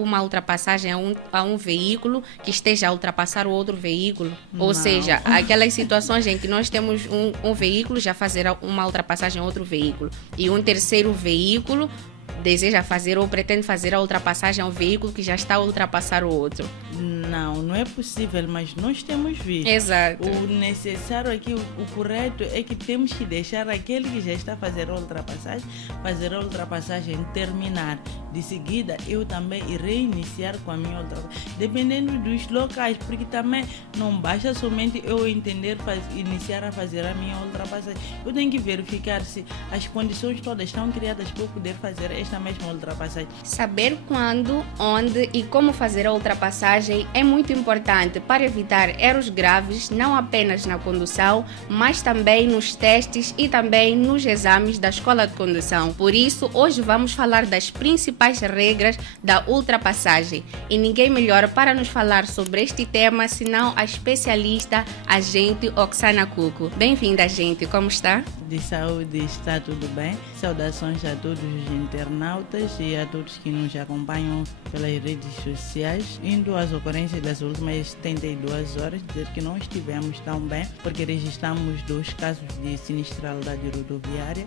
uma ultrapassagem a um veículo que esteja a ultrapassar o outro veículo? Ou seja, aquelas situações em que nós temos um veículo já fazer uma ultrapassagem a outro veículo e um terceiro veículo deseja fazer ou pretende fazer a ultrapassagem ao veículo que já está a ultrapassar o outro. Não é possível, mas nós temos visto. Exato. O necessário aqui, o correto é que temos que deixar aquele que já está a fazer a ultrapassagem terminar. De seguida, eu também irei iniciar com a minha ultrapassagem, dependendo dos locais, porque também não basta somente eu entender iniciar a fazer a minha ultrapassagem. Eu tenho que verificar se as condições todas estão criadas para eu poder fazer esta mesma ultrapassagem. Saber quando, onde e como fazer a ultrapassagem é muito importante para evitar erros graves, não apenas na condução, mas também nos testes e também nos exames da escola de condução. Por isso, hoje vamos falar das principais regras da ultrapassagem. E ninguém melhor para nos falar sobre este tema senão a especialista, agente Oksana Cuco. Bem-vinda, agente. Como está? De saúde, está tudo bem. Saudações a todos os internautas e a todos que nos acompanham pelas redes sociais. Indo às ocorrências das últimas 72 horas, dizer que não estivemos tão bem, porque registramos 2 casos de sinistralidade rodoviária,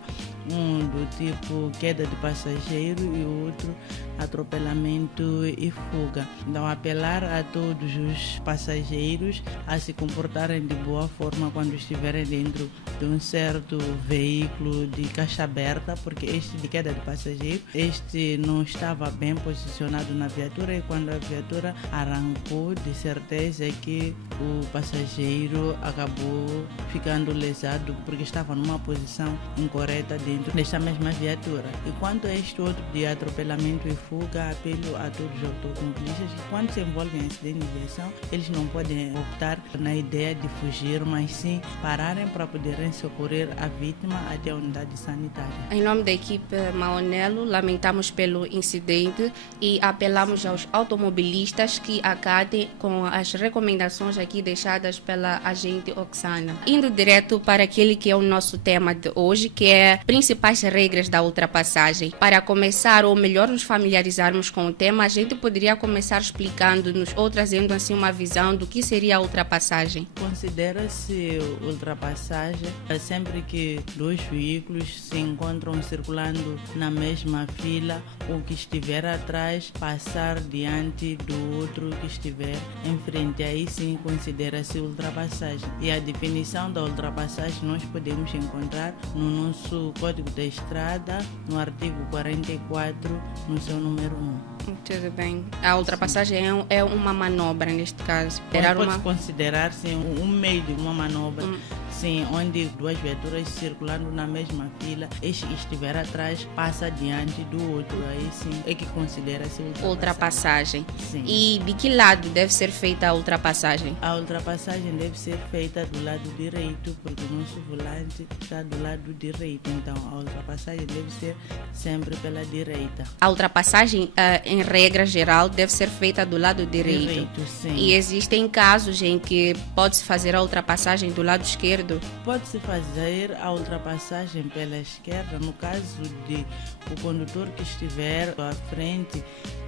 um do tipo queda de passageiro e o outro atropelamento e fuga. Então, apelar a todos os passageiros a se comportarem de boa forma quando estiverem dentro de um certo veículo de caixa aberta, porque este de queda de passageiro, este não estava bem posicionado na viatura e quando a viatura arrancou, de certeza que o passageiro acabou ficando lesado porque estava numa posição incorreta dentro desta mesma viatura. E quanto a este outro de atropelamento e fuga, apelo a todos os automobilistas que quando se envolvem em acidente de viação, eles não podem optar na ideia de fugir, mas sim pararem para poderem socorrer a vítima até a unidade sanitária. Em nome da equipe Maonelo, lamentamos pelo incidente e apelamos aos automobilistas que acatem com as recomendações aqui deixadas pela agente Oksana. Indo direto para aquele que é o nosso tema de hoje, que é principais regras da ultrapassagem. Para começar, ou melhor nos familiarizarmos com o tema, a gente poderia começar explicando-nos ou trazendo assim uma visão do que seria a ultrapassagem. Considera-se ultrapassagem sempre que 2 veículos se encontram circulando na mesma fila, o que estiver atrás passar diante do outro que estiver em frente. Aí sim considera-se ultrapassagem. E a definição da ultrapassagem nós podemos encontrar no nosso Código da Estrada, no artigo 44, no seu número 1. Tudo bem. A ultrapassagem é uma manobra, neste caso. Pode considerar-se um meio de uma manobra, sim, onde 2 viaturas circulando na mesma fila, este que estiver atrás passa diante do outro. Aí sim é que considera-se ultrapassagem. Sim. E de que lado deve ser feita a ultrapassagem? A ultrapassagem deve ser feita do lado direito, porque o nosso volante está do lado direito. Então, a ultrapassagem deve ser sempre pela direita. A ultrapassagem, em regra geral, deve ser feita do lado direito. Sim. E existem casos em que pode-se fazer a ultrapassagem do lado esquerdo? Pode-se fazer a ultrapassagem pela esquerda, no caso de o condutor que estiver à frente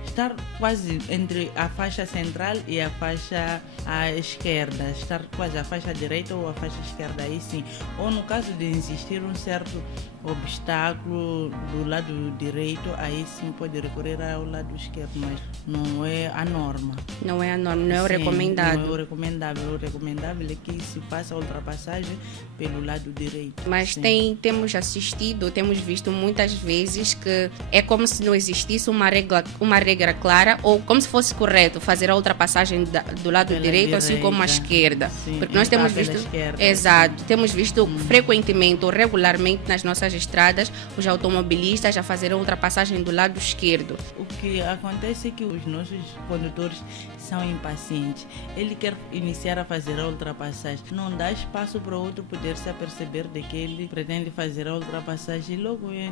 estar quase entre a faixa central e a faixa à esquerda, estar quase a faixa direita ou a faixa esquerda, aí sim. Ou no caso de existir um certo obstáculo do lado direito, aí sim pode recorrer ao lado esquerdo, mas não é a norma. Não é a norma, não é o recomendado. Não é o recomendável. O recomendável é que se faça a ultrapassagem pelo lado direito. Mas temos assistido, temos visto muitas vezes que é como se não existisse uma regra clara, ou como se fosse correto fazer a ultrapassagem do lado pela direito, direita, assim como a esquerda. Sim, porque nós temos visto, exato, temos visto frequentemente ou regularmente nas nossas estradas os automobilistas a fazer a ultrapassagem do lado esquerdo. O que acontece é que os nossos condutores são impacientes. Ele quer iniciar a fazer a ultrapassagem, não dá espaço para o outro poder se aperceber de que ele pretende fazer a ultrapassagem. Logo em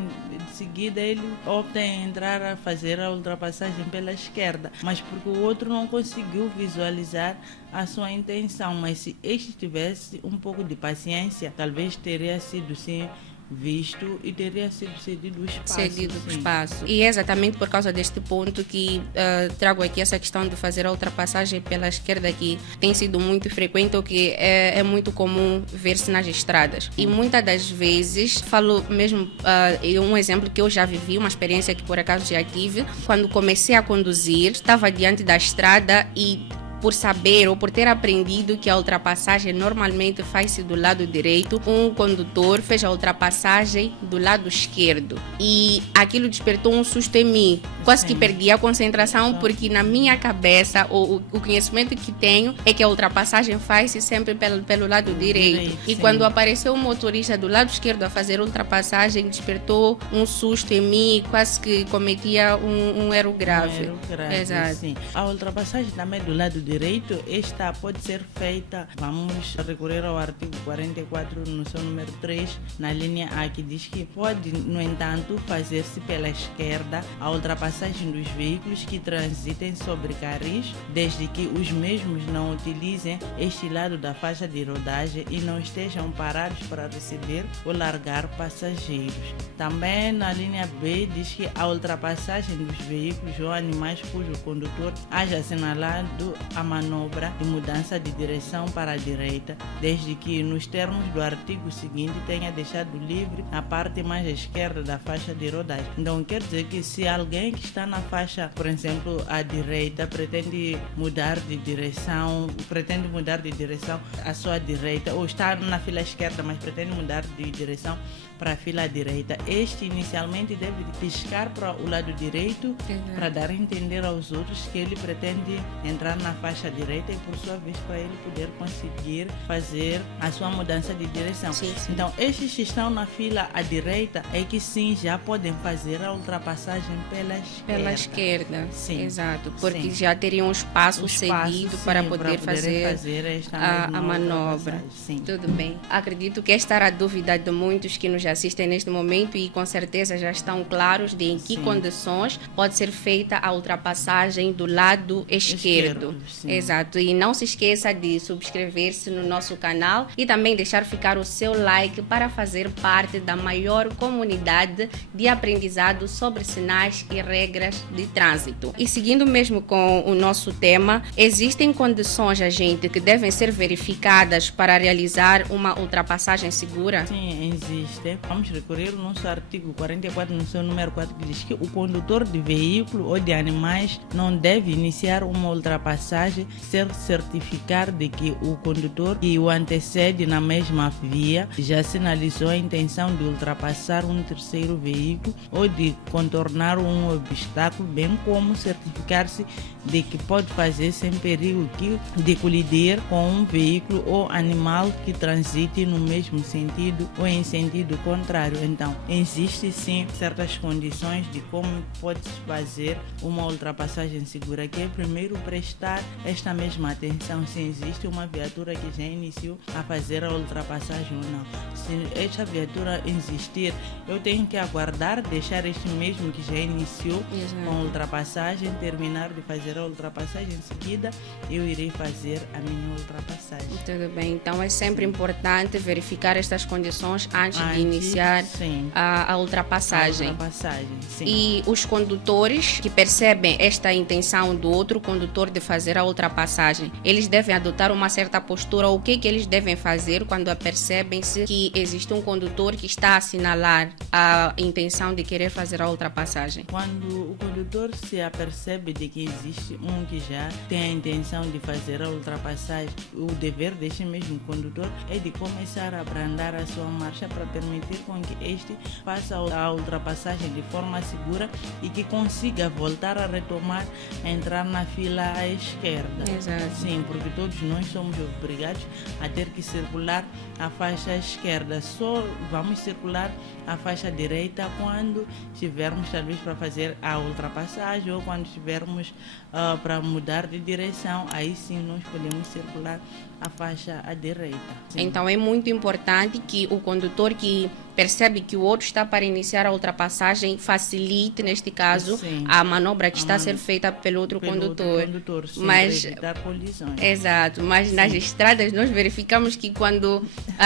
seguida ele opta em entrar a fazer a ultrapassagem pela esquerda, mas porque o outro não conseguiu visualizar a sua intenção. Mas se este tivesse um pouco de paciência, talvez teria sido sim visto e teria sido cedido o espaço. Cedido o sim. espaço. E é exatamente por causa deste ponto que trago aqui essa questão de fazer a ultrapassagem pela esquerda, que tem sido muito frequente, ou que é muito comum ver-se nas estradas. E muitas das vezes, falo mesmo, um exemplo que eu já vivi, uma experiência que por acaso já tive, quando comecei a conduzir, estava diante da estrada e por saber ou por ter aprendido que a ultrapassagem normalmente faz-se do lado direito, um condutor fez a ultrapassagem do lado esquerdo. E aquilo despertou um susto em mim. Quase que perdi a concentração, porque na minha cabeça, o conhecimento que tenho é que a ultrapassagem faz-se sempre pelo lado direito. E quando apareceu o motorista do lado esquerdo a fazer ultrapassagem, despertou um susto em mim e quase que cometia um erro grave. Exato. Sim. A ultrapassagem também do lado direito, esta pode ser feita, vamos recorrer ao artigo 44 no seu número 3, na linha A, que diz que pode, no entanto, fazer-se pela esquerda a ultrapassagem dos veículos que transitem sobre carris, desde que os mesmos não utilizem este lado da faixa de rodagem e não estejam parados para receber ou largar passageiros. Também na linha B diz que a ultrapassagem dos veículos ou animais cujo condutor haja assinalado a manobra de mudança de direção para a direita, desde que nos termos do artigo seguinte tenha deixado livre a parte mais esquerda da faixa de rodagem. Então quer dizer que se alguém que está na faixa, por exemplo, à direita, pretende mudar de direção à sua direita, ou está na fila esquerda, mas pretende mudar de direção para a fila direita, este inicialmente deve piscar para o lado direito para dar a entender aos outros que ele pretende entrar na faixa direita e, por sua vez, para ele poder conseguir fazer a sua mudança de direção. Sim. Então, estes que estão na fila à direita é que sim, já podem fazer a ultrapassagem pela esquerda. Sim. Exato, porque já teriam um espaço cedido para poder fazer a manobra. Sim. Tudo bem. Acredito que esta era a dúvida de muitos que nos assistem neste momento e com certeza já estão claros de em que condições pode ser feita a ultrapassagem do lado esquerdo. Exato. E não se esqueça de subscrever-se no nosso canal e também deixar ficar o seu like para fazer parte da maior comunidade de aprendizado sobre sinais e regras de trânsito. E seguindo mesmo com o nosso tema, existem condições, gente, que devem ser verificadas para realizar uma ultrapassagem segura? Sim, existe. Vamos recorrer ao nosso artigo 44, no seu número 4, que diz que o condutor de veículo ou de animais não deve iniciar uma ultrapassagem sem certificar de que o condutor que o antecede na mesma via já sinalizou a intenção de ultrapassar um terceiro veículo ou de contornar um obstáculo, bem como certificar-se de que pode fazer sem perigo de colidir com um veículo ou animal que transite no mesmo sentido ou em sentido contrário. Então, existe sim certas condições de como pode fazer uma ultrapassagem segura, que é primeiro prestar esta mesma atenção se existe uma viatura que já iniciou a fazer a ultrapassagem ou não. Se esta viatura existir, eu tenho que aguardar, deixar este mesmo que já iniciou com a ultrapassagem, terminar de fazer a ultrapassagem, em seguida eu irei fazer a minha ultrapassagem. Tudo bem, então é sempre importante verificar estas condições antes de iniciar a ultrapassagem. Sim. E os condutores que percebem esta intenção do outro condutor de fazer a ultrapassagem, eles devem adotar uma certa postura. O que eles devem fazer quando percebem-se que existe um condutor que está a assinalar a intenção de querer fazer a ultrapassagem? Quando o condutor se apercebe de que existe um que já tem a intenção de fazer a ultrapassagem, o dever deste mesmo condutor é de começar a abrandar a sua marcha para permitir com que este faça a ultrapassagem de forma segura e que consiga voltar a retomar, a entrar na fila à esquerda. Exato. Sim, porque todos nós somos obrigados a ter que circular a faixa esquerda. Só vamos circular a faixa direita quando estivermos talvez para fazer a ultrapassagem ou quando estivermos para mudar de direção. Aí sim nós podemos circular a faixa à direita. Sim. Então é muito importante que o condutor que percebe que o outro está para iniciar a ultrapassagem, facilite, neste caso, Sim. a manobra que está a ser feita pelo outro condutor. Mas evitar colisões. Exato, mas nas estradas nós verificamos que quando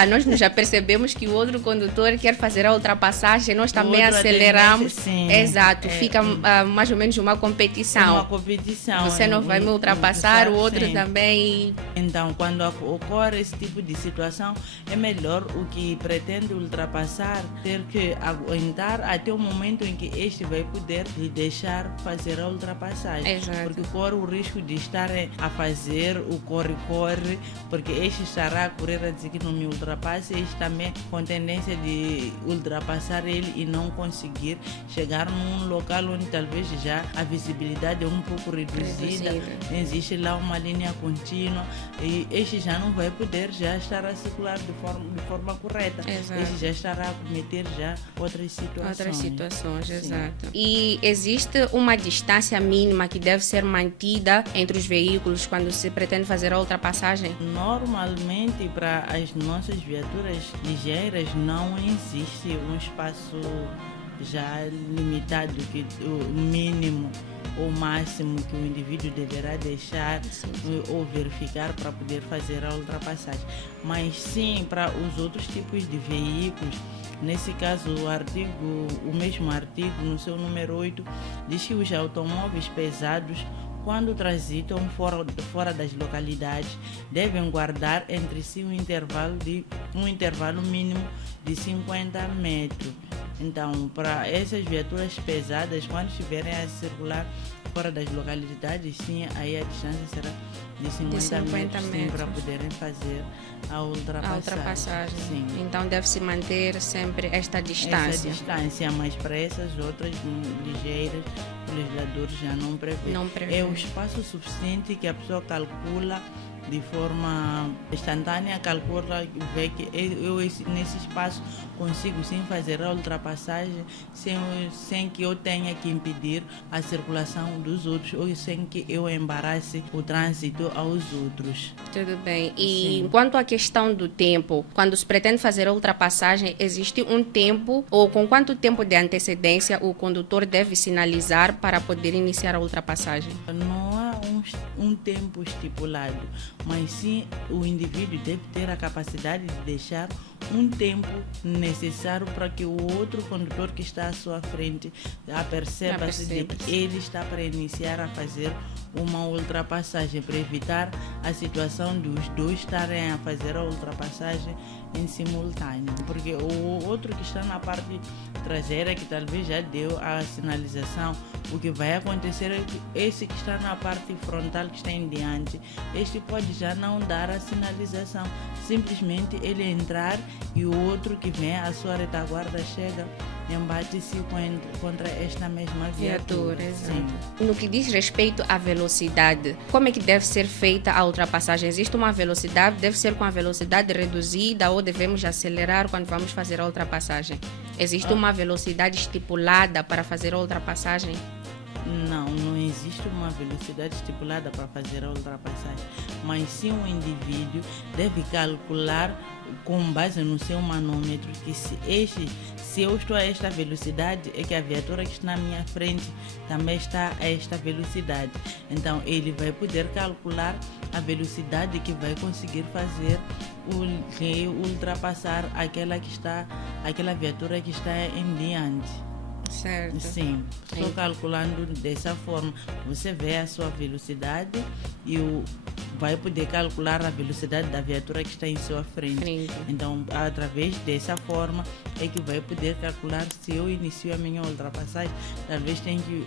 nós já percebemos que o outro condutor quer fazer a ultrapassagem, nós também aceleramos. Sim, exato, fica mais ou menos uma competição. Uma competição. Você não vai me ultrapassar, o outro também. Então, quando ocorre esse tipo de situação, é melhor o que pretende ultrapassar ter que aguentar até o momento em que este vai poder lhe deixar fazer a ultrapassagem. Exato. Porque corre o risco de estar a fazer o corre-corre, porque este estará a correr a dizer que não me ultrapasse, este também com tendência de ultrapassar ele e não conseguir chegar num local onde talvez já a visibilidade é um pouco reduzida, existe lá uma linha contínua e este já não vai poder já estar a circular de forma correta. Exato. Este já estará a cometer já outras situações. Exato. E existe uma distância mínima que deve ser mantida entre os veículos quando se pretende fazer a ultrapassagem? Normalmente, para as nossas viaturas ligeiras, não existe um espaço já limitado, que o mínimo ou máximo que o indivíduo deverá deixar ou verificar para poder fazer a ultrapassagem. Mas sim, para os outros tipos de veículos, nesse caso o mesmo artigo, no seu número 8, diz que os automóveis pesados, quando transitam fora das localidades, devem guardar entre si um intervalo mínimo de 50 metros. Então, para essas viaturas pesadas, quando estiverem a circular fora das localidades, sim, aí a distância será de 50 metros. Para poderem fazer a ultrapassagem. Sim. Então, deve-se manter sempre esta distância. Mas para essas outras ligeiras, o legislador já não prevê. É o espaço suficiente que a pessoa calcula de forma instantânea, calcula, vê que eu nesse espaço consigo sim fazer a ultrapassagem sem que eu tenha que impedir a circulação dos outros ou sem que eu embarace o trânsito aos outros. Tudo bem. E quanto à questão do tempo, quando se pretende fazer a ultrapassagem, existe um tempo ou com quanto tempo de antecedência o condutor deve sinalizar para poder iniciar a ultrapassagem? Não há um tempo estipulado, mas sim o indivíduo deve ter a capacidade de deixar um tempo necessário para que o outro condutor que está à sua frente aperceba-se de que ele está para iniciar a fazer uma ultrapassagem, para evitar a situação de os dois estarem a fazer a ultrapassagem em simultâneo, porque o outro que está na parte traseira, que talvez já deu a sinalização, o que vai acontecer é que esse que está na parte frontal, que está em diante, este pode já não dar a sinalização, simplesmente ele entrar e o outro que vem à sua retaguarda chega, embate-se contra esta mesma viatura. No que diz respeito à velocidade, como é que deve ser feita a ultrapassagem? Existe uma velocidade, deve ser com a velocidade reduzida ou devemos acelerar quando vamos fazer a ultrapassagem? Existe uma velocidade estipulada para fazer a ultrapassagem? Não existe uma velocidade estipulada para fazer a ultrapassagem, mas sim o indivíduo deve calcular com base no seu manômetro que se eu estou a esta velocidade, é que a viatura que está na minha frente também está a esta velocidade. Então ele vai poder calcular a velocidade que vai conseguir fazer ultrapassar aquela viatura que está em diante. Certo. Sim, estou calculando dessa forma. Você vê a sua velocidade e vai poder calcular a velocidade da viatura que está em sua frente. Então, através dessa forma é que vai poder calcular se eu inicio a minha ultrapassagem. Talvez tenha que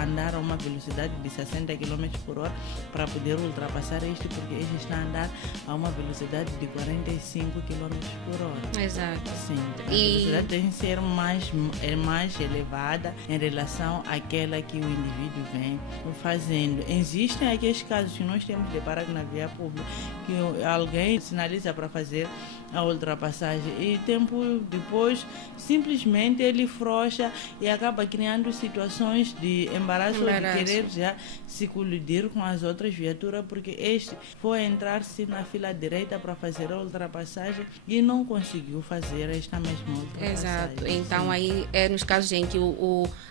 andar a uma velocidade de 60 km por hora para poder ultrapassar porque este está a andar a uma velocidade de 45 km por hora. Exato. Sim, a velocidade tem que ser mais elevada em relação àquela que o indivíduo vem fazendo. Existem aqueles casos que nós temos deparado na via pública que alguém sinaliza para fazer a ultrapassagem e tempo tempo depois, simplesmente ele frouxa e acaba criando situações de embaraço. De querer já se colidir com as outras viaturas, porque este foi entrar-se na fila direita para fazer a ultrapassagem e não conseguiu fazer esta mesma ultrapassagem. Exato. Então, sim, aí é nos casos em que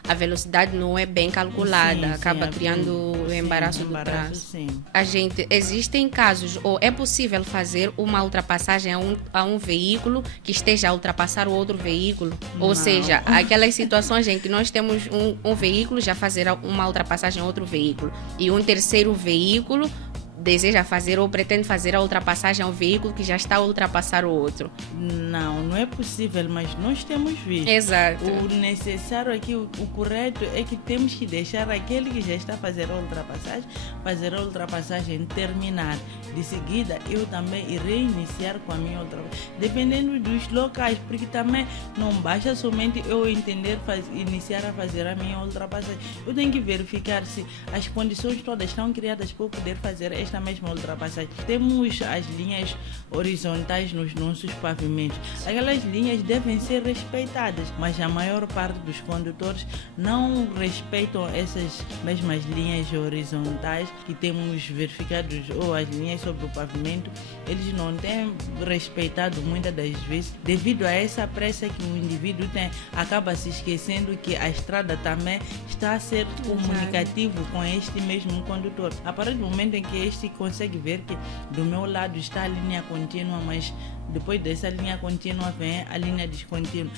a velocidade não é bem calculada, sim, acaba criando o embaraço do trânsito. Existem casos, ou é possível fazer uma ultrapassagem a um veículo que esteja a ultrapassar o outro veículo? Não. Ou seja, aquelas situações em que nós temos um veículo já fazer uma ultrapassagem a outro veículo e um terceiro veículo deseja fazer ou pretende fazer a ultrapassagem ao veículo que já está a ultrapassar o outro. Não é possível, mas nós temos visto. Exato. O necessário aqui, o correto é que temos que deixar aquele que já está a fazer a ultrapassagem terminar. De seguida, eu também irei iniciar com a minha ultrapassagem, dependendo dos locais, porque também não basta somente eu entender iniciar a fazer a minha ultrapassagem. Eu tenho que verificar se as condições todas estão criadas para eu poder fazer esta mesma ultrapassagem. Temos as linhas horizontais nos nossos pavimentos. Aquelas linhas devem ser respeitadas, mas a maior parte dos condutores não respeitam essas mesmas linhas horizontais que temos verificados, ou as linhas sobre o pavimento. Eles não têm respeitado muitas das vezes. Devido a essa pressa que o indivíduo tem, acaba se esquecendo que a estrada também está a ser comunicativo com este mesmo condutor. A partir do momento em que este consegue ver que do meu lado está a linha contínua, mas depois dessa linha contínua vem a linha descontínua.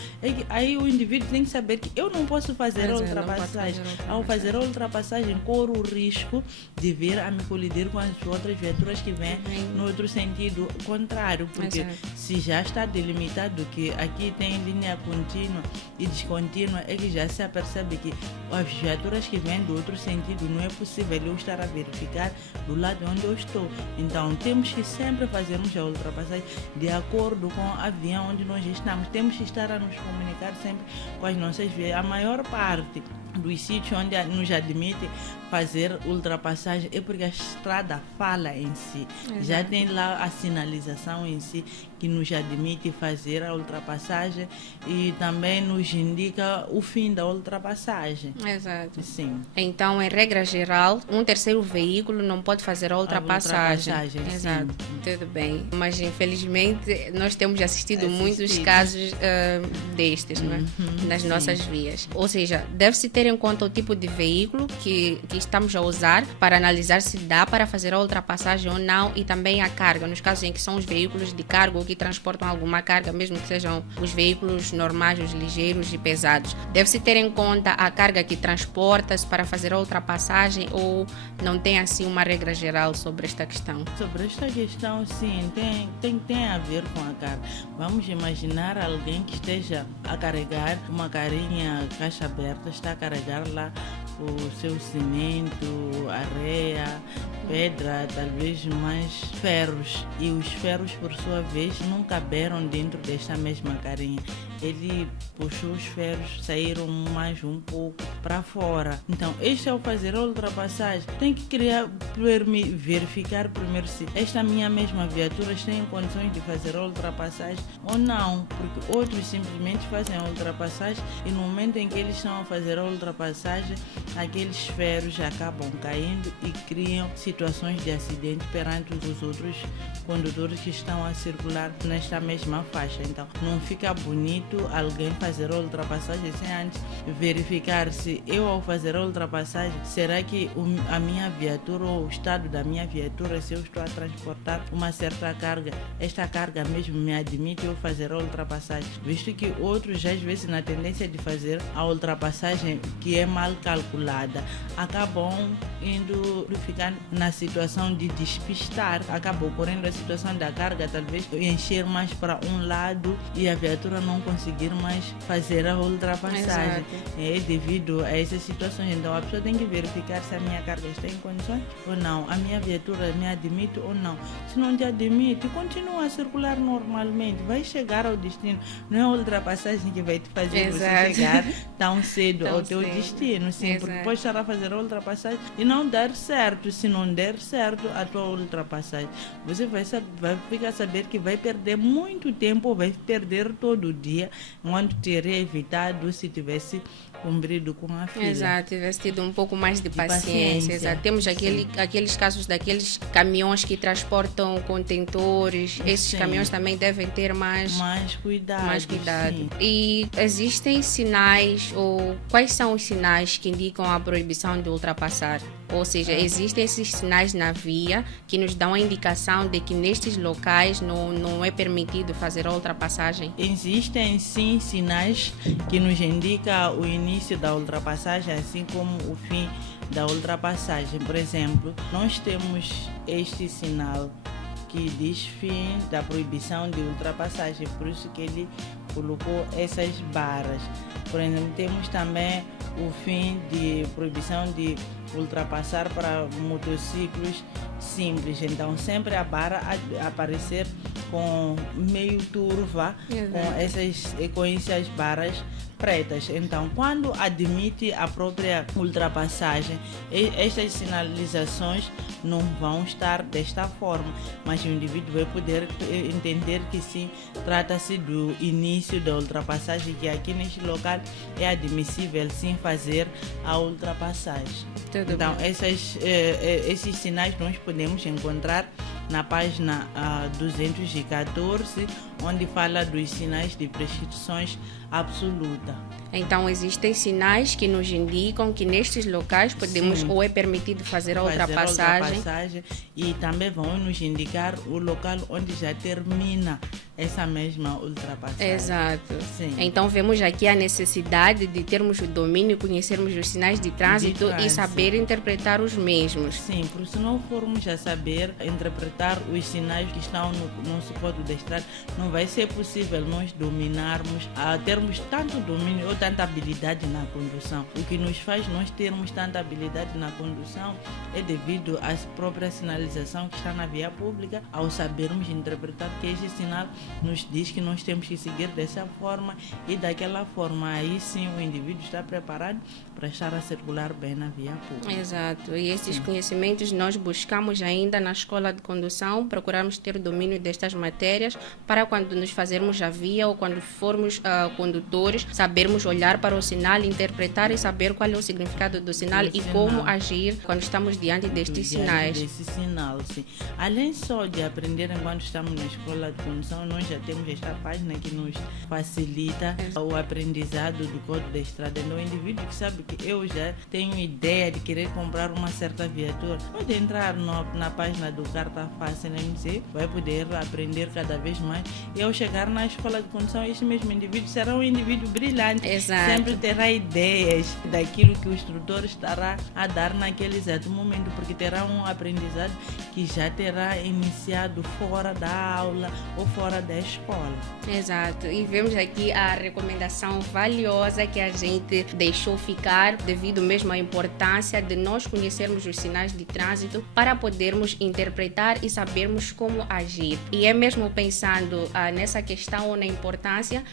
Aí o indivíduo tem que saber que eu não posso fazer a ultrapassagem. Ao fazer a ultrapassagem, corro o risco de vir a me colidir com as outras viaturas que vêm no outro sentido contrário, porque se já está delimitado que aqui tem linha contínua e descontínua, ele já se apercebe que as viaturas que vêm do outro sentido não é possível eu estar a verificar do lado onde eu estou. Então temos que sempre fazermos a ultrapassagem de acordo com a via onde nós estamos. Temos que estar a nos comunicar sempre com as nossas vias. A maior parte dos sítios onde nos admite fazer ultrapassagem é porque a estrada fala em si. Exato. Já tem lá a sinalização em si que nos admite fazer a ultrapassagem e também nos indica o fim da ultrapassagem. Exato. Sim. Então, em regra geral, um terceiro veículo não pode fazer a ultrapassagem. Sim. Exato. Tudo bem. Mas, infelizmente, nós temos assistido muitos casos destes, não é? Nas nossas vias. Ou seja, deve-se ter em conta o tipo de veículo que estamos a usar para analisar se dá para fazer a ultrapassagem ou não, e também a carga, nos casos em que são os veículos de carga ou que transportam alguma carga, mesmo que sejam os veículos normais, os ligeiros e pesados. Deve-se ter em conta a carga que transporta-se para fazer a ultrapassagem, ou não tem assim uma regra geral sobre esta questão? Sobre esta questão, sim, tem a ver com a carga. Vamos imaginar alguém que esteja a carregar uma carinha caixa aberta, está a carregar lá o seu cimento, areia, pedra, talvez mais ferros, e os ferros por sua vez não caberam dentro desta mesma carinha. Ele puxou os ferros, saíram mais um pouco para fora. Então, este ao fazer a ultrapassagem tem que verificar primeiro se esta minha mesma viatura está em condições de fazer a ultrapassagem ou não, porque outros simplesmente fazem a ultrapassagem e no momento em que eles estão a fazer a ultrapassagem, aqueles ferros acabam caindo e criam situações de acidente perante os outros condutores que estão a circular nesta mesma faixa. Então, não fica bonito alguém fazer a ultrapassagem sem antes verificar se eu, ao fazer a ultrapassagem, será que a minha viatura ou o estado da minha viatura, se eu estou a transportar uma certa carga, esta carga mesmo me admite eu fazer a ultrapassagem, visto que outros, às vezes, na tendência de fazer a ultrapassagem que é mal calculada, acabam ficar na situação de despistar, acaba ocorrendo a situação da carga talvez encher mais para um lado e a viatura não consegue conseguir mais fazer a ultrapassagem. Exato. É devido a essas situações. Então a pessoa tem que verificar se a minha carga está em condições ou não, a minha viatura me admite ou não. Se não te admite, continua a circular normalmente, vai chegar ao destino. Não é a ultrapassagem que vai te fazer Exato. você chegar tão cedo Tão ao teu cedo. destino, sim, porque Exato. pode estar a fazer a ultrapassagem e não dar certo. Se não der certo a tua ultrapassagem, você vai ficar a saber que vai perder muito tempo, ou vai perder todo o dia, enquanto teria evitado se tivesse cumprido com a fila. Exato, tivesse tido um pouco mais de paciência. paciência. Exato. Temos aqueles casos daqueles caminhões que transportam contentores. Esses Sim. caminhões também devem ter mais Mais cuidado. Sim. Sim. E existem sinais, ou quais são os sinais que indicam a proibição de ultrapassar? Ou seja, existem esses sinais na via que nos dão a indicação de que nestes locais não é permitido fazer a ultrapassagem? Existem sim sinais que nos indicam o início da ultrapassagem, assim como o fim da ultrapassagem. Por exemplo, nós temos este sinal que diz fim da proibição de ultrapassagem, por isso que ele colocou essas barras. Por exemplo, temos também o fim de proibição de ultrapassar para motociclos simples. Então sempre a barra aparecer com meio turva, com essas barras pretas. Então, quando admite a própria ultrapassagem, estas sinalizações não vão estar desta forma, mas o indivíduo vai poder entender que sim, trata-se do início da ultrapassagem, que aqui neste local é admissível sim fazer a ultrapassagem. Tudo Então, bem. esses sinais nós podemos encontrar na página 214, onde fala dos sinais de prescrições absoluta. Então, existem sinais que nos indicam que nestes locais podemos Sim. ou é permitido fazer a ultrapassagem. E também vão nos indicar o local onde já termina essa mesma ultrapassagem. Exato. Sim. Então, vemos aqui a necessidade de termos o domínio, conhecermos os sinais de trânsito e saber interpretar os mesmos. Sim, porque se não formos a saber interpretar os sinais que estão no nosso código de estrada, não vai ser possível nós dominarmos, termos tanto domínio ou tanta habilidade na condução. O que nos faz nós termos tanta habilidade na condução é devido à própria sinalização que está na via pública, ao sabermos interpretar que esse sinal nos diz que nós temos que seguir dessa forma e daquela forma. Aí sim o indivíduo está preparado para estar a circular bem na via pública. Exato. E esses conhecimentos nós buscamos ainda na escola de condução, procuramos ter domínio destas matérias para quando nos fazermos a via ou quando formos condutores, sabermos olhar para o sinal, interpretar e saber qual é o significado do sinal e como agir quando estamos diante destes sinais. Desse sinal, sim. Além só de aprender enquanto estamos na escola de condução, nós já temos esta página que nos facilita o aprendizado do código da estrada. Então, o indivíduo que sabe que eu já tenho ideia de querer comprar uma certa viatura, pode entrar na página do Carta Fácil MZ, vai poder aprender cada vez mais. E ao chegar na escola de condução, este mesmo indivíduo será um indivíduo brilhante. Exato. Sempre terá ideias daquilo que o instrutor estará a dar naquele exato momento, porque terá um aprendizado que já terá iniciado fora da aula ou fora da escola. Exato. E vemos aqui a recomendação valiosa que a gente deixou ficar devido mesmo à importância de nós conhecermos os sinais de trânsito para podermos interpretar e sabermos como agir. E é mesmo pensando nessa questão ou na importância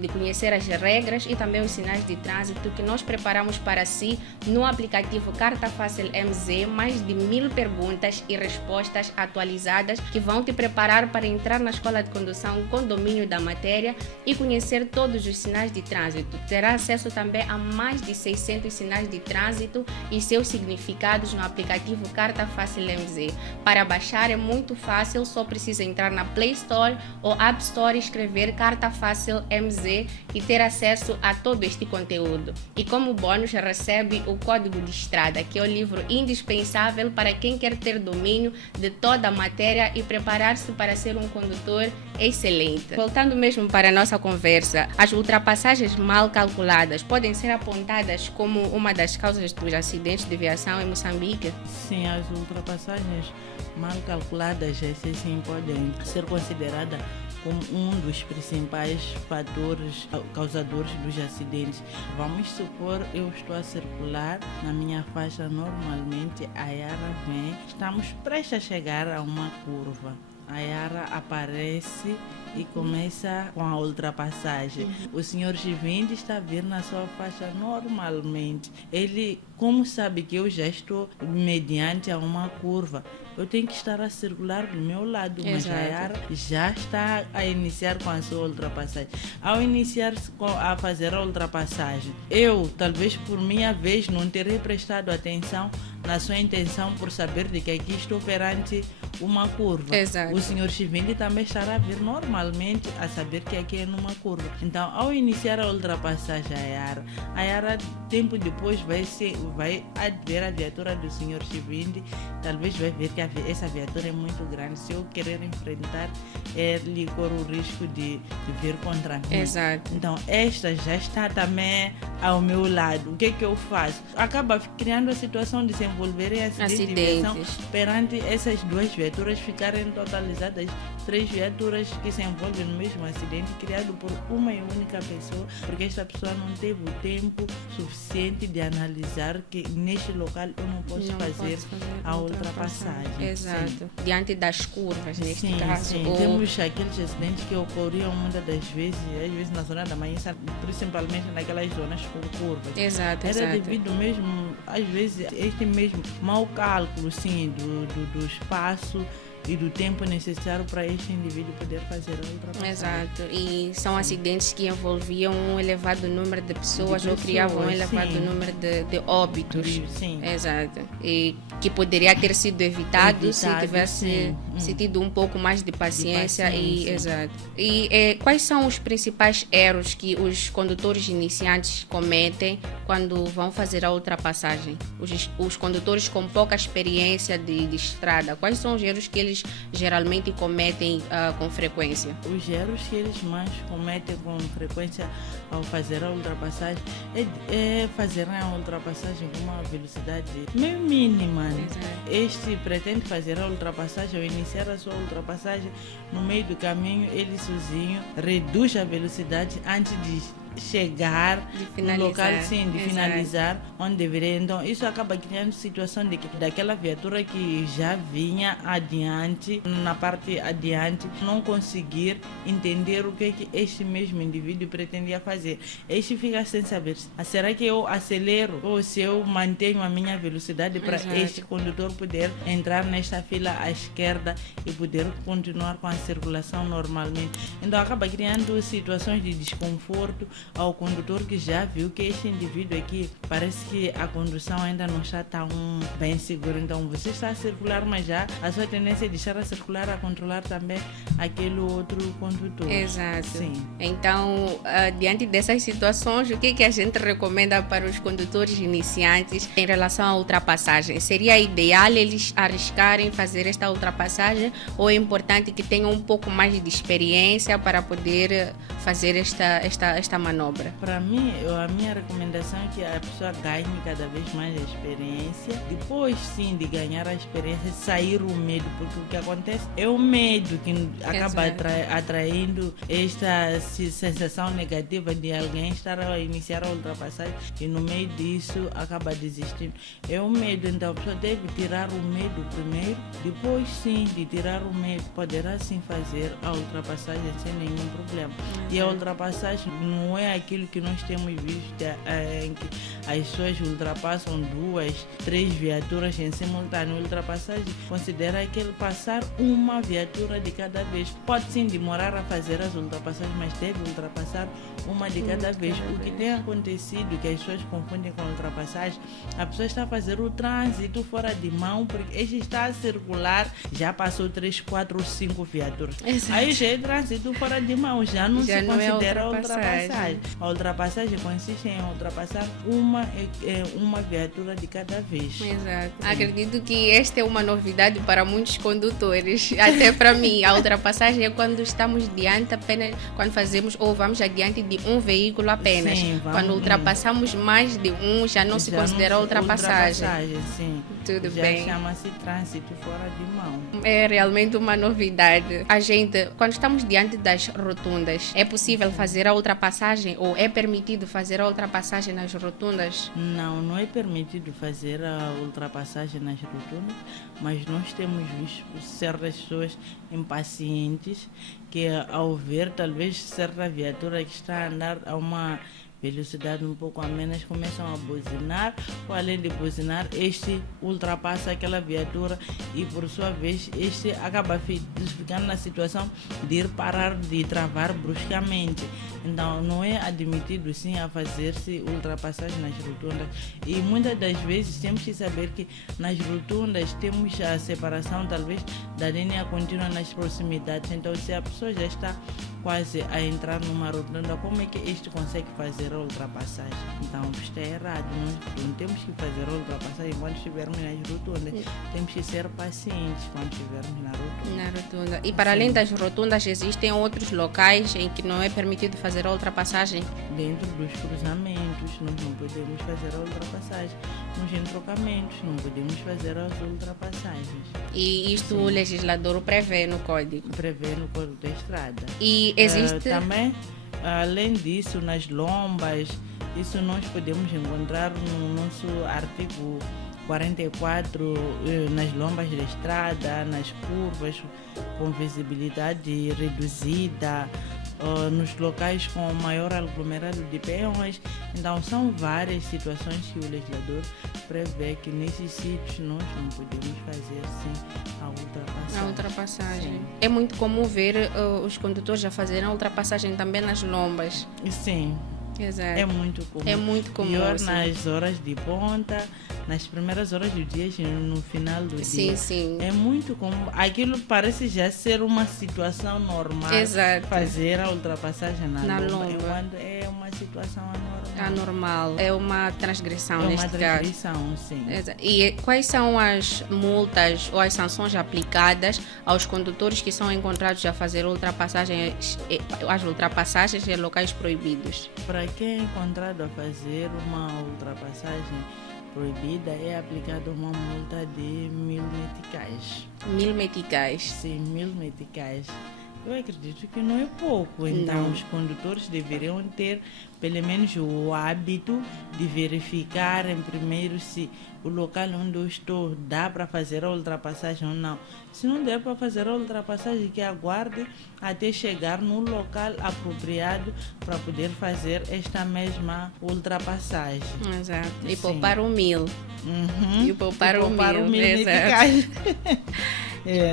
de conhecer as regras e também os sinais de trânsito que nós preparamos para si no aplicativo Carta Fácil MZ, mais de 1000 perguntas e respostas atualizadas que vão te preparar para entrar na escola de condução com domínio da matéria e conhecer todos os sinais de trânsito. Terá acesso também a mais de 600 sinais de trânsito e seus significados no aplicativo Carta Fácil MZ. Para baixar é muito fácil, só precisa entrar na Play Store ou App Store, escrever Carta Fácil MZ e ter acesso a todo este conteúdo. E como bônus recebe o Código de Estrada, que é o livro indispensável para quem quer ter domínio de toda a matéria e preparar-se para ser um condutor excelente. Voltando mesmo para a nossa conversa, as ultrapassagens mal calculadas podem ser apontadas como uma das causas dos acidentes de viação em Moçambique? Sim, as ultrapassagens mal calculadas, essas sim podem ser consideradas como um dos principais fatores causadores dos acidentes. Vamos supor, eu estou a circular na minha faixa normalmente, a Yara vem, estamos prestes a chegar a uma curva. A Yara aparece e começa com a ultrapassagem. O senhor G20 está a vir na sua faixa normalmente. Ele, como sabe que eu já estou mediante a uma curva, eu tenho que estar a circular do meu lado, mas a Yara já está a iniciar com a sua ultrapassagem. Ao iniciar a fazer a ultrapassagem, eu, talvez por minha vez, não terei prestado atenção na sua intenção por saber de que aqui estou perante uma curva. Exato. O senhor Chivindi também estará a vir normalmente a saber que aqui é numa curva. Então, ao iniciar a ultrapassagem a Yara tempo depois vai ver a viatura do senhor Chivindi, talvez vai ver que essa viatura é muito grande. Se eu querer enfrentar, ele corre o risco de vir contra mim. Exato. Então, esta já está também ao meu lado. O que é que eu faço? Acaba criando a situação de se envolver em acidentes perante essas duas viaturas ficarem totalizadas 3 viaturas que se envolvem no mesmo acidente criado por uma e única pessoa, porque esta pessoa não teve o tempo suficiente de analisar que neste local eu não posso fazer a ultrapassagem. Exato. Sim. Diante das curvas, neste caso. Sim. Ou... Temos aqueles acidentes que ocorriam muitas das vezes, às vezes na zona da manhã, principalmente naquelas zonas com curvas. Exato. Era devido mesmo, às vezes, este mesmo mau cálculo, sim, do espaço e do tempo necessário para este indivíduo poder fazer a ultrapassagem. Exato. E são acidentes que envolviam um elevado número de pessoas ou criavam um elevado número de óbitos. Sim. Exato. E que poderia ter sido evitado se tivesse tido um pouco mais de paciência. Exato. E quais são os principais erros que os condutores iniciantes cometem quando vão fazer a ultrapassagem? Os condutores com pouca experiência de estrada, quais são os erros que eles geralmente cometem com frequência? Os erros que eles mais cometem com frequência ao fazer a ultrapassagem é fazer a ultrapassagem com uma velocidade meio mínima. Este pretende fazer a ultrapassagem, ao iniciar a sua ultrapassagem, no meio do caminho, ele sozinho reduz a velocidade antes de chegar no local, sim, de finalizar onde deveria. Então, isso acaba criando situação de que daquela viatura que já vinha adiante, na parte adiante, não conseguir entender o que é que este mesmo indivíduo pretendia fazer. Este fica sem saber, será que eu acelero ou se eu mantenho a minha velocidade para este condutor poder entrar nesta fila à esquerda e poder continuar com a circulação normalmente. Então, acaba criando situações de desconforto ao condutor que já viu que este indivíduo aqui parece que a condução ainda não está tão bem segura. Então você está a circular, mas já a sua tendência é de estar a circular, a controlar também aquele outro condutor. Exato. Sim. Então, diante dessas situações, o que a gente recomenda para os condutores iniciantes em relação à ultrapassagem? Seria ideal eles arriscarem fazer esta ultrapassagem ou é importante que tenham um pouco mais de experiência para poder fazer esta manobra? Para mim, a minha recomendação é que a pessoa ganhe cada vez mais a experiência. Depois, sim, de ganhar a experiência, sair o medo, porque o que acontece é o medo que acaba atraindo esta sensação negativa de alguém estar a iniciar a ultrapassagem e no meio disso acaba desistindo. É o medo, então a pessoa deve tirar o medo primeiro, depois sim, de tirar o medo, poderá sim fazer a ultrapassagem sem nenhum problema. E a ultrapassagem não é aquilo que nós temos visto em que as pessoas ultrapassam 2, 3 viaturas em simultâneo. Ultrapassagem considera aquele passar uma viatura de cada vez. Pode sim demorar a fazer as ultrapassagens, mas deve ultrapassar uma de cada vez. O que tem acontecido, que as pessoas confundem com ultrapassagem, a pessoa está a fazer o trânsito fora de mão, porque este está a circular, já passou 3, 4, 5 viaturas. Aí já é trânsito fora de mão, já não se considera ultrapassagem. A ultrapassagem consiste em ultrapassar uma viatura de cada vez. Exato. Acredito que esta é uma novidade para muitos condutores, até para mim. A ultrapassagem é quando estamos diante apenas, quando fazemos ou vamos adiante de um veículo apenas. Sim, quando ultrapassamos mais de um, já não se considera ultrapassagem. Sim. Tudo Já bem. chama-se trânsito fora de mão. É realmente uma novidade. A gente, quando estamos diante das rotundas, é possível fazer a ultrapassagem ou é permitido fazer a ultrapassagem nas rotundas? Não, não é permitido fazer a ultrapassagem nas rotundas, mas nós temos visto certas pessoas impacientes que, ao ver talvez certa viatura que está a andar a uma velocidade um pouco a menos, começam a buzinar, ou além de buzinar, este ultrapassa aquela viatura e por sua vez este acaba ficando na situação de ir parar, de travar bruscamente. Então não é admitido sim a fazer-se ultrapassagem nas rotundas, e muitas das vezes temos que saber que nas rotundas temos a separação talvez da linha contínua nas proximidades. Então se a pessoa já está quase a entrar numa rotunda, como é que este consegue fazer a ultrapassagem? Então está errado. Nós não temos que fazer a ultrapassagem quando estivermos nas rotundas. Temos que ser pacientes quando estivermos na rotunda. Na rotunda. E para além das rotundas, existem outros locais em que não é permitido fazer a ultrapassagem? Dentro dos cruzamentos, nós não podemos fazer a ultrapassagem. Nos entrocamentos, não podemos fazer as ultrapassagens. E isto o legislador prevê no código? Prevê no Código da Estrada. E existe... Também, além disso, nas lombas, isso nós podemos encontrar no nosso artigo 44, nas lombas da estrada, nas curvas com visibilidade reduzida, nos locais com maior aglomerado de peões. Então são várias situações que o legislador prevê que nesses sítios nós não podemos fazer sim a ultrapassagem. A ultrapassagem. Sim. É muito comum ver os condutores a fazerem a ultrapassagem também nas lombas. Sim. Exato. É muito comum. É muito comum. Pior sim. nas horas de ponta, nas primeiras horas do dia e no final do Sim, dia. sim. É muito comum. Aquilo parece já ser uma situação normal. Exato. Fazer a ultrapassagem na lomba. lomba. Quando é uma situação anormal. Anormal. É uma transgressão É uma neste caso. transgressão, sim. Exato. E quais são as multas ou as sanções aplicadas aos condutores que são encontrados a fazer as ultrapassagens em locais proibidos? Para quem é encontrado a fazer uma ultrapassagem proibida, é aplicada uma multa de 1.000 meticais. 1.000 meticais. Sim, 1.000 meticais. Eu acredito que não é pouco. Então, Não. os condutores deveriam ter, pelo menos, o hábito de verificar primeiro se o local onde eu estou dá para fazer a ultrapassagem ou não. Se não der para fazer a ultrapassagem, que aguarde até chegar no local apropriado para poder fazer esta mesma ultrapassagem. Exato. E Sim. poupar 1.000. Uhum. E poupar o poupar mil, 1.000 exato. meticais.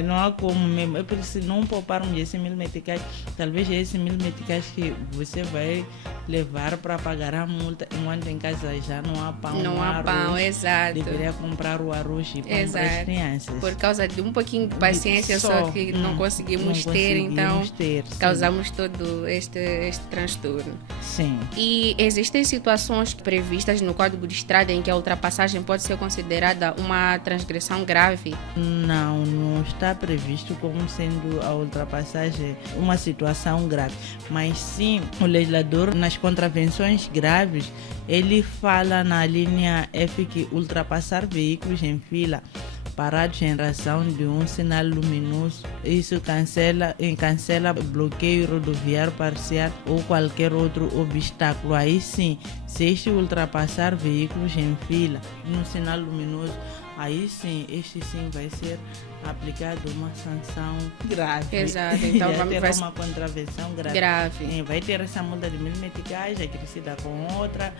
Não há como mesmo. É por isso, se não pouparmos esses 1.000 meticais, talvez esses 1.000 meticais que você vai levar para pagar a multa, enquanto em casa já não há pão. Não há pão, exato. Deveria comprar o arroz e pão para as Exato. crianças. Por causa de um pouquinho de paciência só que não conseguimos ter, então sim. causamos todo este transtorno. Sim. E existem situações previstas no Código de Estrada em que a ultrapassagem pode ser considerada uma transgressão grave? Não está previsto como sendo a ultrapassagem uma situação grave, mas sim o legislador nas contravenções graves ele fala na linha F que ultrapassar veículos em fila parados em razão de um sinal luminoso, isso cancela bloqueio rodoviário parcial ou qualquer outro obstáculo. Aí sim, se este ultrapassar veículos em fila no sinal luminoso, aí sim, este sim vai ser aplicado uma sanção grave. Exato, então vai ter vai uma contravenção grave. Vai ter essa multa de 1.000 meticais, acrescida com outra,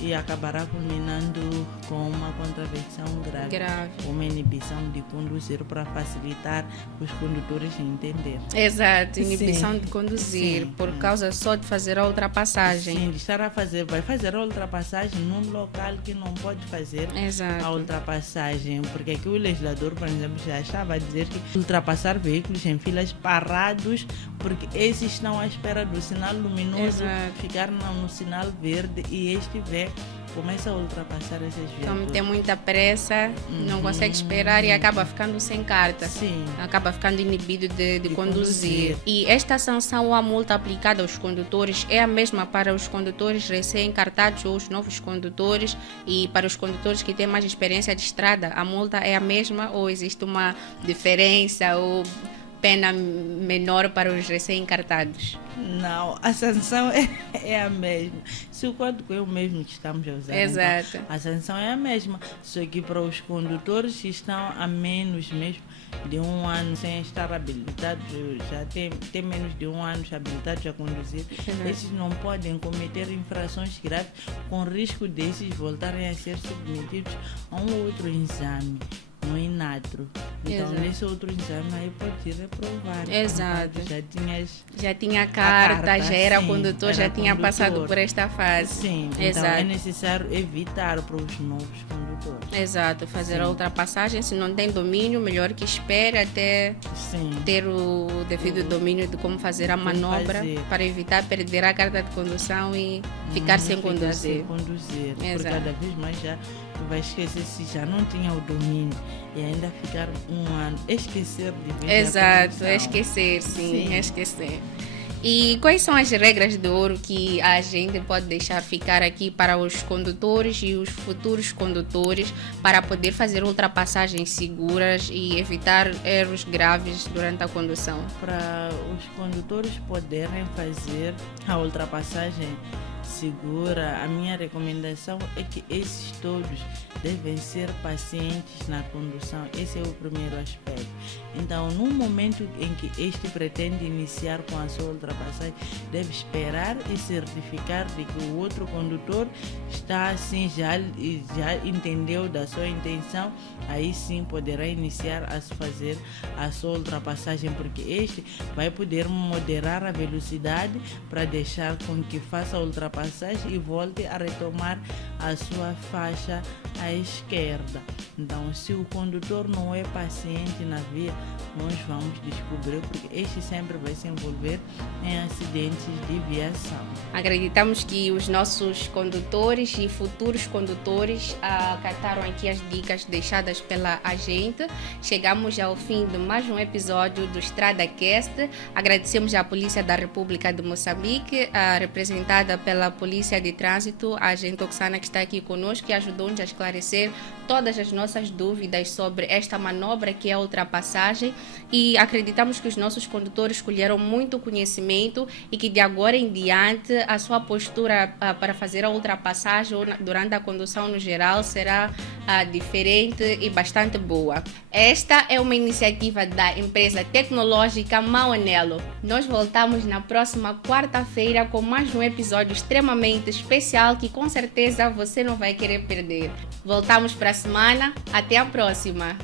e acabará culminando com uma contravenção grave. Uma inibição de conduzir para facilitar os condutores entender. Exato, inibição Sim. de conduzir Sim. por causa só de fazer a ultrapassagem. Sim, de estar vai fazer a ultrapassagem num local que não pode fazer Exato. a ultrapassagem, porque aqui o legislador, por exemplo, já estava a dizer que ultrapassar veículos em filas parados, porque esses estão à espera do sinal luminoso, Exato. ficar no sinal verde e este vem começa a ultrapassar essas Então viaturas. tem muita pressa, não consegue esperar e acaba ficando sem carta. Sim. Acaba ficando inibido de conduzir. E esta sanção ou a multa aplicada aos condutores é a mesma para os condutores recém-encartados ou os novos condutores, e para os condutores que têm mais experiência de estrada, a multa é a mesma ou existe uma diferença ou pena menor para os recém-encartados? Não, a sanção é a mesma. Se o código é o mesmo que estamos a usar, Exato. então, a sanção é a mesma. Só que para os condutores que estão a menos mesmo de 1 ano sem estar habilitados, já tem menos de 1 ano habilitados a conduzir, esses não podem cometer infrações graves com risco desses voltarem a ser submetidos a um outro exame no INATRO. Então, Exato. nesse outro exame aí pode reprovar. Exato. Já Já tinha carta, já era sim, condutor, era já tinha condutor. passado por esta fase. Sim, então Exato. é necessário evitar para os novos condutores. Exato, fazer Sim. a ultrapassagem. Se não tem domínio, melhor que espere até Sim. ter o devido domínio de como fazer a Como manobra fazer. para evitar perder a carta de condução e ficar sem Ficar conduzir. sem conduzir. Por Exato. cada vez mais já vai esquecer se já não tinha o domínio e ainda ficar 1 ano. Esquecer de vez a Exato, condução. é esquecer, sim, Sim. é esquecer. E quais são as regras de ouro que a gente pode deixar ficar aqui para os condutores e os futuros condutores para poder fazer ultrapassagens seguras e evitar erros graves durante a condução? Para os condutores poderem fazer a ultrapassagem segura, a minha recomendação é que esses todos devem ser pacientes na condução. Esse é o primeiro aspecto. Então, no momento em que este pretende iniciar com a sua ultrapassagem, deve esperar e certificar de que o outro condutor está assim, já entendeu da sua intenção, aí sim poderá iniciar a fazer a sua ultrapassagem, porque este vai poder moderar a velocidade para deixar com que faça a ultrapassagem e volte a retomar a sua faixa à esquerda. Então, se o condutor não é paciente na via, nós vamos descobrir, porque este sempre vai se envolver em acidentes de viação. Acreditamos que os nossos condutores e futuros condutores acataram aqui as dicas deixadas pela agente. Chegamos ao fim de mais um episódio do EstradaCast. Agradecemos à Polícia da República de Moçambique, representada pela Polícia de Trânsito, a agente Oxana, que está aqui conosco e ajudou-nos a esclarecer todas as nossas dúvidas sobre esta manobra que é a ultrapassagem, e acreditamos que os nossos condutores colheram muito conhecimento e que de agora em diante a sua postura para fazer a ultrapassagem ou durante a condução no geral será diferente e bastante boa. Esta é uma iniciativa da empresa tecnológica Maonelo. Nós voltamos na próxima quarta-feira com mais um episódio extremamente especial que com certeza você não vai querer perder. Voltamos para a semana. Até a próxima!